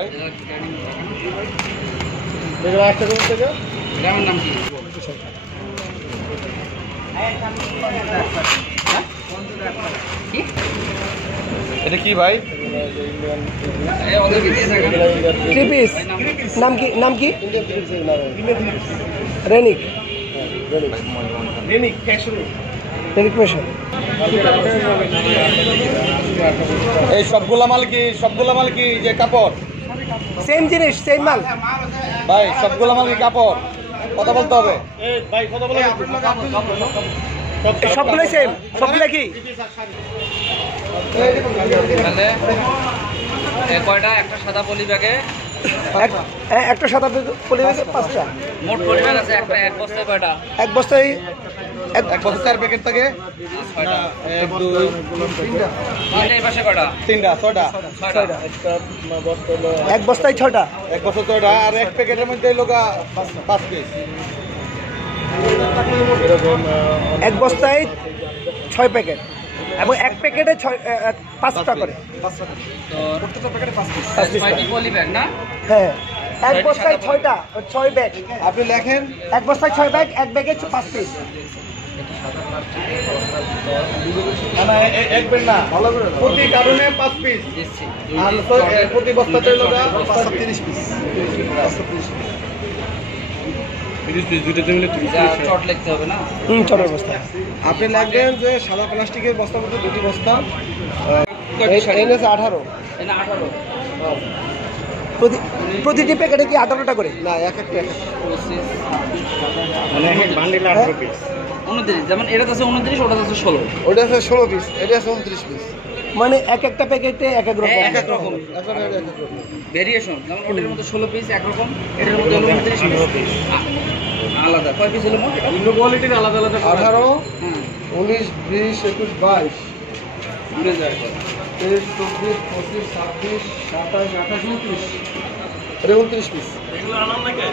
ভাই এগুলো আসতে কোন থেকে গ্রামের নাম কি এটা কি ভাই থ্রি পিস নাম কি রেনিক ফ্যাশন। এই সবগুলা মাল কি যে কাপড় সেম জিনিস সেম মাল ভাই সবগুলা মাল কি কাপড় কথা বলতে হবে ভাই কথা বলে সবগুলোই সেম সবগুলো কি কয়টা একটা সাদা পলি ব্যাগে একটা সাদা পলি ব্যাগে 5টা মোট পলি ব্যাগ আছে একটা এক বস্তায় কয়টা এক বস্তায় এক বস্তার প্যাকেট থাকে 6টা 1 2 3টা এই পাশে কয়টা 3টা 6টা এক বস্তায় 6টা এক বস্তা 6টা আর এক প্যাকেটের মধ্যে লোকা 5 পিস এক বস্তায় 6 প্যাকেট এবং এক প্যাকেটে 5টা করে প্রত্যেকটা প্যাকেটে 5 পিস 6টি পলি ব্যাগ না হ্যাঁ এক বস্তায় 6টা 6 ব্যাগ আপনি লেখেন এক বস্তায় 6 ব্যাগ এক ব্যাগে 5 পিস না এক ব্যাগ না ভালো করে প্রতি কারণে 5 পিস দিচ্ছি আর প্রতি বস্তাতে লোকা 30 পিস 30 পিস দুটোতে মিলে 30 পিস চট লিখতে হবে না চটের বস্তা আপনি লাগবেন যে সাদা প্লাস্টিকের বস্তার মধ্যে দুটি বস্তা এনেছে 18 এটা 18 প্রতিটি প্যাকেটে কি 18টা করে না এক একটা 25 মানে বান্ডিল 18 পিস 29 যেমন এটা আছে 29 ওটা আছে 16 ওটা আছে 16 পিস এটা আছে 29 পিস মানে এক একটা প্যাকেটে এক এক রকম এক এক রকম এখন এক এক রকম ভেরিয়েশন যেমন ওটার মধ্যে 16 পিস একরকম এটার মধ্যে 29 পিস আলাদা কয় পিস হলো মোট এটা ভিন্ন কোয়ালিটির আলাদা আলাদা 18 হ্যাঁ 19 20 21 22 ঘুরে যায় 23 24 25 26 27 28 29 এটা 29 পিস এগুলো আলাদা লাগে